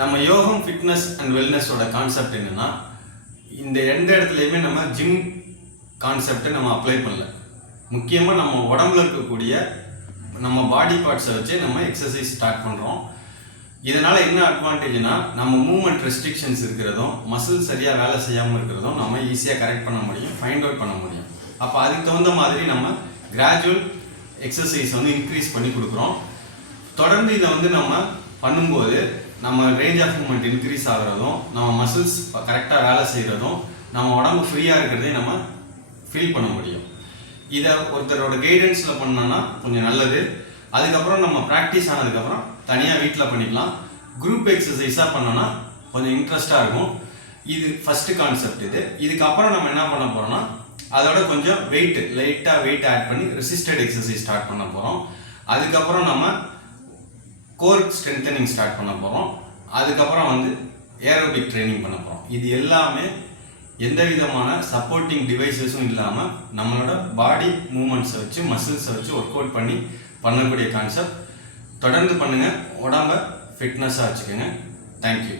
நம்ம யோகம் fitness and வெல்னஸோட concept என்னன்னா, இந்த எந்த இடத்துலையுமே நம்ம ஜிம் கான்செப்டை நம்ம அப்ளை பண்ணல. முக்கியமாக நம்ம உடம்புல இருக்கக்கூடிய நம்ம பாடி பார்ட்ஸை வச்சு நம்ம எக்ஸசைஸ் ஸ்டார்ட் பண்ணுறோம். இதனால் என்ன அட்வான்டேஜ்னா, நம்ம மூவ்மெண்ட் ரெஸ்ட்ரிக்ஷன்ஸ் இருக்கிறதும் மசில் சரியாக வேலை செய்யாமல் இருக்கிறதும் நம்ம ஈஸியாக கரெக்ட் பண்ண முடியும், ஃபைண்ட் அவுட் பண்ண முடியும். அப்போ அதுக்கு தகுந்த மாதிரி நம்ம கிராஜுவல் எக்ஸசைஸ் இன்க்ரீஸ் பண்ணி கொடுக்குறோம். தொடர்ந்து இதை நம்ம பண்ணும்போது நம்ம ரேஞ்ச் ஆஃப் மூவ்மெண்ட் இன்க்ரீஸ் ஆகிறதும், நம்ம மசில்ஸ் கரெக்டாக வேலை செய்கிறதும், நம்ம உடம்பு ஃப்ரீயாக இருக்கிறதையும் நம்ம ஃபீல் பண்ண முடியும். இதை ஒருத்தரோட கைடன்ஸில் பண்ணோன்னா கொஞ்சம் நல்லது. அதுக்கப்புறம் நம்ம ப்ராக்டிஸ் ஆனதுக்கப்புறம் தனியாக வீட்டில் பண்ணிக்கலாம். குரூப் எக்ஸசைஸாக பண்ணோன்னா கொஞ்சம் இன்ட்ரெஸ்டாக இருக்கும். இது ஃபஸ்ட்டு கான்செப்ட். இதுக்கப்புறம் நம்ம என்ன பண்ண போகிறோம்னா, அதோட கொஞ்சம் லைட்டாக வெயிட் ஆட் பண்ணி ரெசிஸ்டட் எக்ஸசைஸ் ஸ்டார்ட் பண்ண போகிறோம். அதுக்கப்புறம் நம்ம கோர் ஸ்ட்ரென்தனிங் ஸ்டார்ட் பண்ண போகிறோம். அதுக்கப்புறம் ஏரோபிக் ட்ரைனிங் பண்ண போகிறோம். இது எல்லாமே எந்த விதமான சப்போர்ட்டிங் டிவைசஸும் இல்லாமல் நம்மளோட பாடி மூமெண்ட்ஸை வச்சு மசில்ஸை வச்சு ஒர்க் அவுட் பண்ணி பண்ணக்கூடிய கான்செப்ட். தொடர்ந்து பண்ணுங்கள், உடம்பை ஃபிட்னஸாக வச்சுக்கோங்க. தேங்க்யூ.